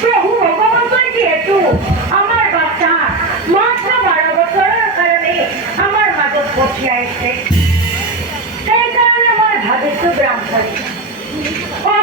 প্রভু ভগবন্তর যেহেতু আমার বাচ্চা মাত্র 12 বছরের কারণে আমার মাদক পচিয়া এসে সেই কারণে আমার ভাবিছো ব্রাহ্মণ ও